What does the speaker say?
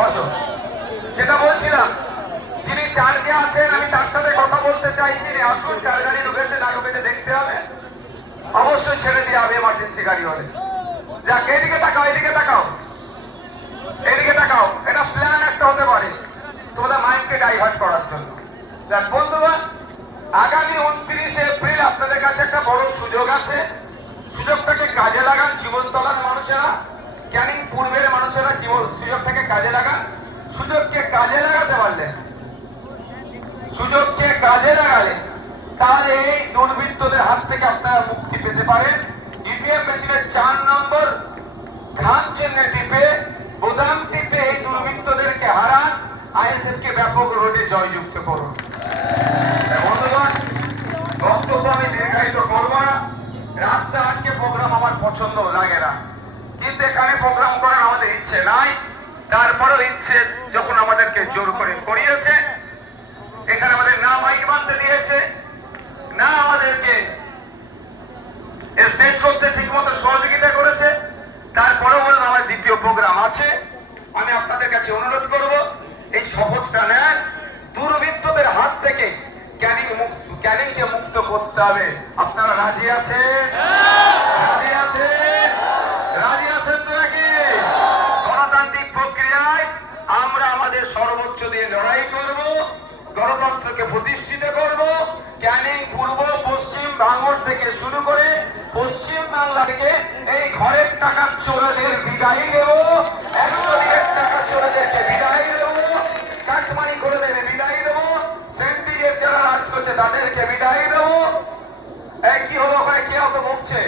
বসো। যেটা বলছিলাম, যিনি চার্জে আছেন আমি তার সাথে কথা বলতে চাইছি। আসুন, কার গাড়ি ঢুকেছে না ঢুকেছে দেখতে হবে, অবশ্যই ছেড়ে দিয়ে হবে এমার্জেন্সি গাড়ি হলে। যাক, এইদিকে তাকাও, এইদিকে তাকাও, এইদিকে তাকাও। এটা প্ল্যান একটা হতে পারে তোমাদের মাইন্ডকে ডাইভার্ট করার জন্য। যাক বন্ধুরা, আগামী 29 এপ্রিল আপনাদের কাছে একটা বড় সুযোগ আছে। সুযোগটাকে কাজে লাগান জীবনতলার মানুষেরা, ক্যানিং পূর্বের মানুষেরা সুযোগটাকে কাজে লাগান। সুযোগকে কাজে লাগাতে পারলে, সুযোগকে কাজে লাগালে তাহলে এই দুর্বৃত্তদের হাত থেকে আপনারা মুক্তি পেতে পারেন। ইভিএম মেশিনের 4 নম্বর খান চিহ্নে টিপে, বোতাম টিপে এই দুর্বৃত্তদেরকে হারান, আইএসএফ কে ব্যাপক রোডে জয়যুক্ত করুন। বন্ধুগণ, বক্তব্য আমি দীর্ঘায়িত করবো না। রাস্তা আটকে প্রোগ্রাম আমার পছন্দ লাগে না, কিন্তু এখানে প্রোগ্রাম করার আমাদের ইচ্ছে নাই। তারপরেও ইচ্ছে যখন আমাদেরকে জোর করে করিয়েছে, এখানে আমাদের না মাইক বাঁধতে দিয়েছে, না আমাদেরকে স্টেজ করতে ঠিক মতো সহযোগিতা করেছে, তারপরেও বলুন আমার দ্বিতীয় প্রোগ্রাম আছে। আমি আপনাদের কাছে অনুরোধ করব, এই শপথটা নেন। দুর্বৃত্তদের হাত থেকে ক্যানিংকে মুক্ত করতে হবে। আপনারা রাজি আছেন? রাজি আছেন? রাজি আছেন তো নাকি? গণতান্ত্রিক প্রক্রিয়ায় আমরা আমাদের সর্বোচ্চ দিয়ে লড়াই করব, গণতন্ত্রকে প্রতিষ্ঠিত করব। ক্যানিং পূর্ব, পশ্চিম, ভাঙড় থেকে শুরু করে পশ্চিম বাংলা থেকে এই ঘরের টাকার চোরদের বিদায় দেব, 100 টাকা চোরদেরকে বিদায় দেব, কাটমানি করে দেবে বিদায় দেব, সিন্ডিকেট যারা রাজ করছে তাদেরকে বিদায় দেব। এই কি হলো, ওখানে কে অত বকছে?